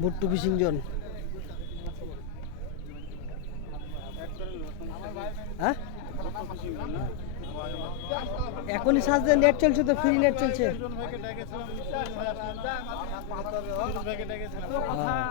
Bhuttu fishing zone হ্যাঁ? এখনই সাজতে নেট চলছে তো ফ্রি নেট চলছে। হ্যাঁ।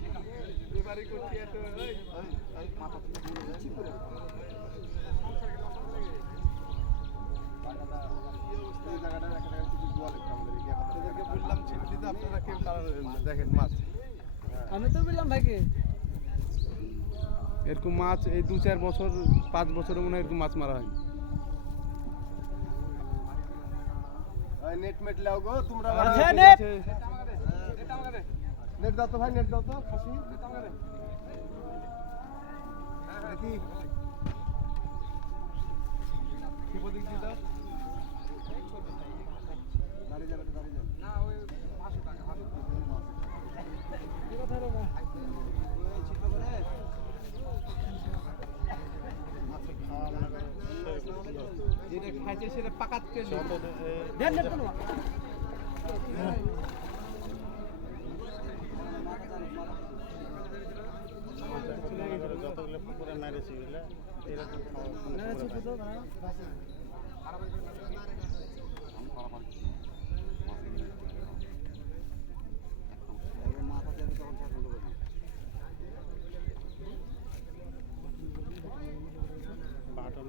মাছ। আমি তো বললাম ভাইকে। এরকম মাছ এই দু চার বছর পাঁচ বছরে মনে হয় এরকম মাছ মারা হয়। নেট মেট লাও গো তোমরা আছে নেট। দাও তো ভাই নেট দাও তো খাসি। দেখি। কি প্রতীক দিয়ে দাও? দাঁড়িয়ে যাবে তো দাঁড়িয়ে যাবে। যেটা খাইছে সেটা পাকাত কে যতগুলো পুকুরে মেরেছি বুঝলে? এরকম বাটন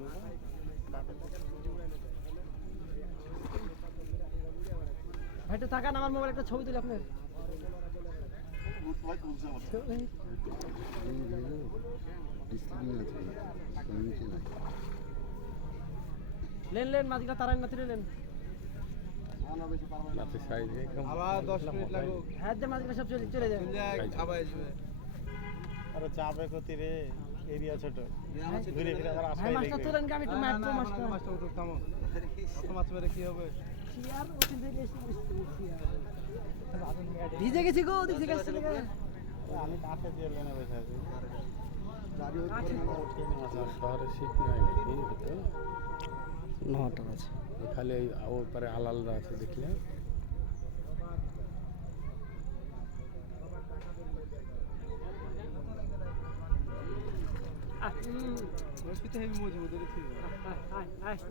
ভাইটা থাকান আমার মোবাইল একটা ছবি তুলে আপনার। লেন লেন মাঝিকা তারাই না তুলে লেন। আবার দশ মিনিট লাগবে হ্যাঁ মাঝিকা সব চলে চলে যাবে আবার আসবে আরে চাপে ক্ষতি রে এরিয়া ছোট। ঘুরে ফিরে আবার ভাই আসাই তোলেন কি আমি একটু মারবো মাছটা মাছটা উঠুক থামো। অত মাছ মেরে কি হবে? আর ওখান থেকে এসে বসছি আর। ভিজে গেছি গো ওদিক থেকে আসছে আমি কাছে দিয়ে লেনে বসে আছি। শহরে শীত নাই নটা আছে খালি ওর পরে আলাদা আছে দেখলে।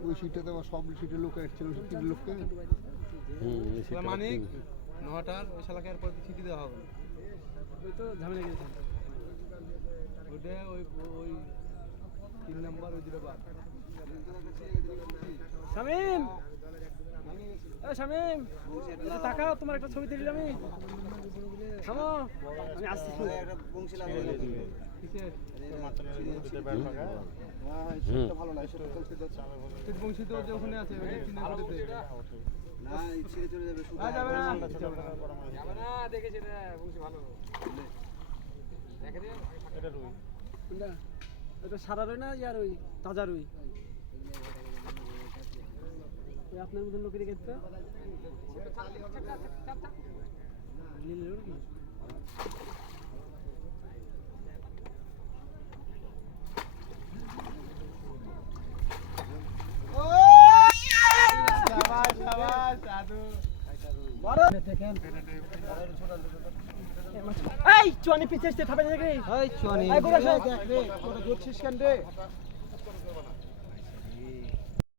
ওই সিটটাতে আমার সব সিটের লোক এসেছিল সে তিন লোককে মানিক নটার ওই শালাকে এরপর ছিটি দেওয়া হবে। ওই তো ঝামেলা গেছে ওটা ওই ওই তিন নাম্বার ওই দুটো বাদ শামিম! শামিম একটু তাকাও তোমার একটা ছবি তুলি আমি। থামো। আমি আসছি। বংশী তো যে ওখানে আছে ওই তিন নাম্বারেতে আ, যাবে না এটা রুই। কোনটা ওটা সাদা রুই না ইয়ার ওই তাজা রুই? আপনার মতন লোকের ক্ষেত্রে নীল এই চুয়ানি পিছে ঠাপে দেখে এই চুয়ানি আই গোরা সব। দেখ রে জোর ধরছিস কেন রে?